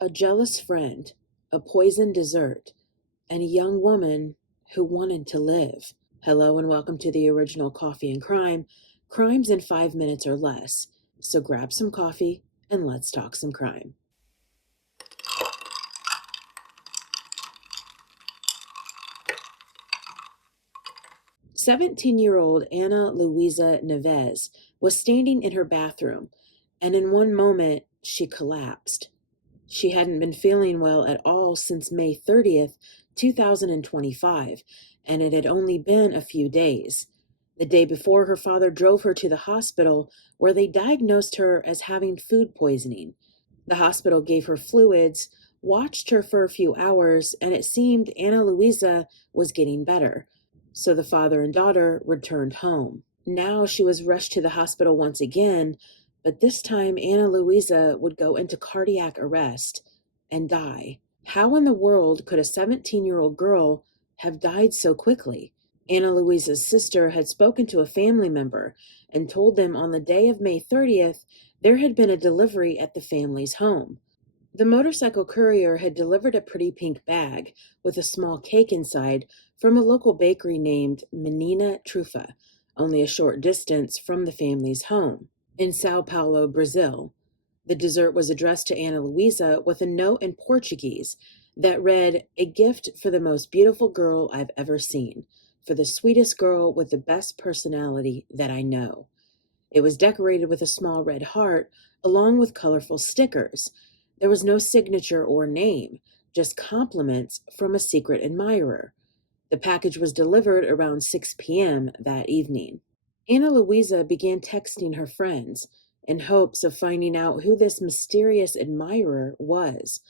A jealous friend, a poisoned dessert, and a young woman who wanted to live. Hello and welcome to the original Coffee and Crime, crimes in 5 minutes or less. So grab some coffee and let's talk some crime. "17-year-old Ana Luiza Neves was standing in her bathroom, and in one moment she collapsed. She hadn't been feeling well at all since May 30th, 2025, and it had only been a few days. The day before, her father drove her to the hospital where they diagnosed her as having food poisoning. The hospital gave her fluids, watched her for a few hours, and it seemed Ana Luiza was getting better. So the father and daughter returned home. Now she was rushed to the hospital once again, but this time Ana Luiza would go into cardiac arrest and die. How in the world could a 17-year-old girl have died so quickly? Ana Luiza's sister had spoken to a family member and told them on the day of May 30th there had been a delivery at the family's home. The motorcycle courier had delivered a pretty pink bag with a small cake inside from a local bakery named Menina Trufa, only a short distance from the family's home in Sao Paulo, Brazil. The dessert was addressed to Ana Luiza with a note in Portuguese that read, "A gift for the most beautiful girl I've ever seen, for the sweetest girl with the best personality that I know." It was decorated with a small red heart along with colorful stickers. There was no signature or name, just compliments from a secret admirer. The package was delivered around 6 p.m. that evening. Ana Luiza began texting her friends in hopes of finding out who this mysterious admirer was.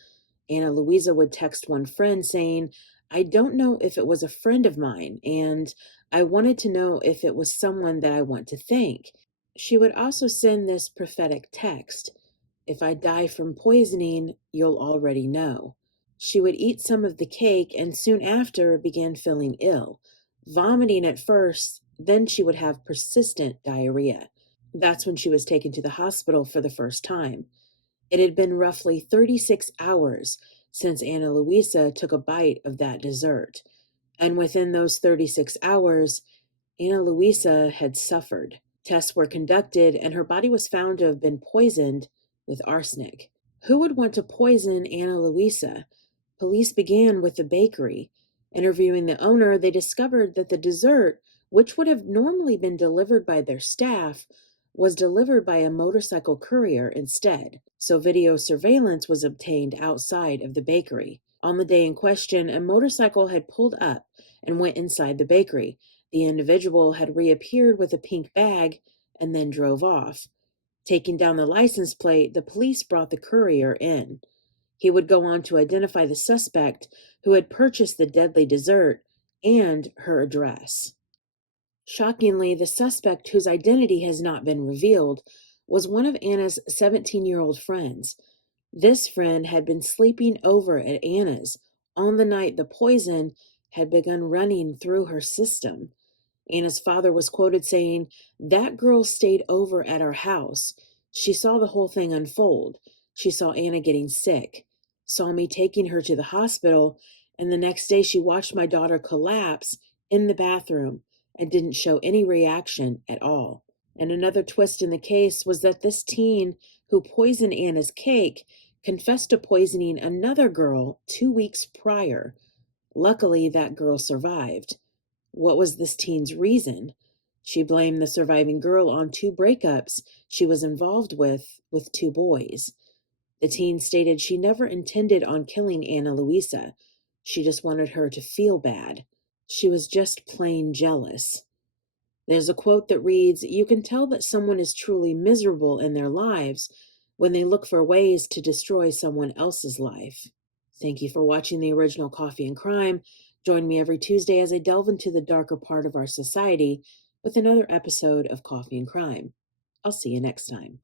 Ana Luiza would text one friend saying, "I don't know if it was a friend of mine, and I wanted to know if it was someone that I want to thank." She would also send this prophetic text, "If I die from poisoning, you'll already know." She would eat some of the cake and soon after began feeling ill, vomiting at first, then she would have persistent diarrhea. That's when she was taken to the hospital for the first time. It had been roughly 36 hours since Ana Luiza took a bite of that dessert, and within those 36 hours, Ana Luiza had suffered. Tests were conducted, and her body was found to have been poisoned with arsenic. Who would want to poison Ana Luiza? Police began with the bakery. Interviewing the owner, they discovered that the dessert, which would have normally been delivered by their staff, was delivered by a motorcycle courier instead. So video surveillance was obtained outside of the bakery. On the day in question, a motorcycle had pulled up and went inside the bakery. The individual had reappeared with a pink bag and then drove off. Taking down the license plate, the police brought the courier in. He would go on to identify the suspect who had purchased the deadly dessert and her address. Shockingly, the suspect, whose identity has not been revealed, was one of Anna's 17-year-old friends. This friend had been sleeping over at Anna's on the night the poison had begun running through her system. Anna's father was quoted saying, "That girl stayed over at our house. She saw the whole thing unfold. She saw Anna getting sick, saw me taking her to the hospital, and the next day she watched my daughter collapse in the bathroom and didn't show any reaction at all." And another twist in the case was that this teen who poisoned Anna's cake confessed to poisoning another girl 2 weeks prior. Luckily, that girl survived. What was this teen's reason? She blamed the surviving girl on 2 breakups she was involved with 2 boys. The teen stated she never intended on killing Ana Luiza. She just wanted her to feel bad. She was just plain jealous. There's a quote that reads, "You can tell that someone is truly miserable in their lives when they look for ways to destroy someone else's life." Thank you for watching the original Coffee and Crime. Join me every Tuesday as I delve into the darker part of our society with another episode of Coffee and Crime. I'll see you next time.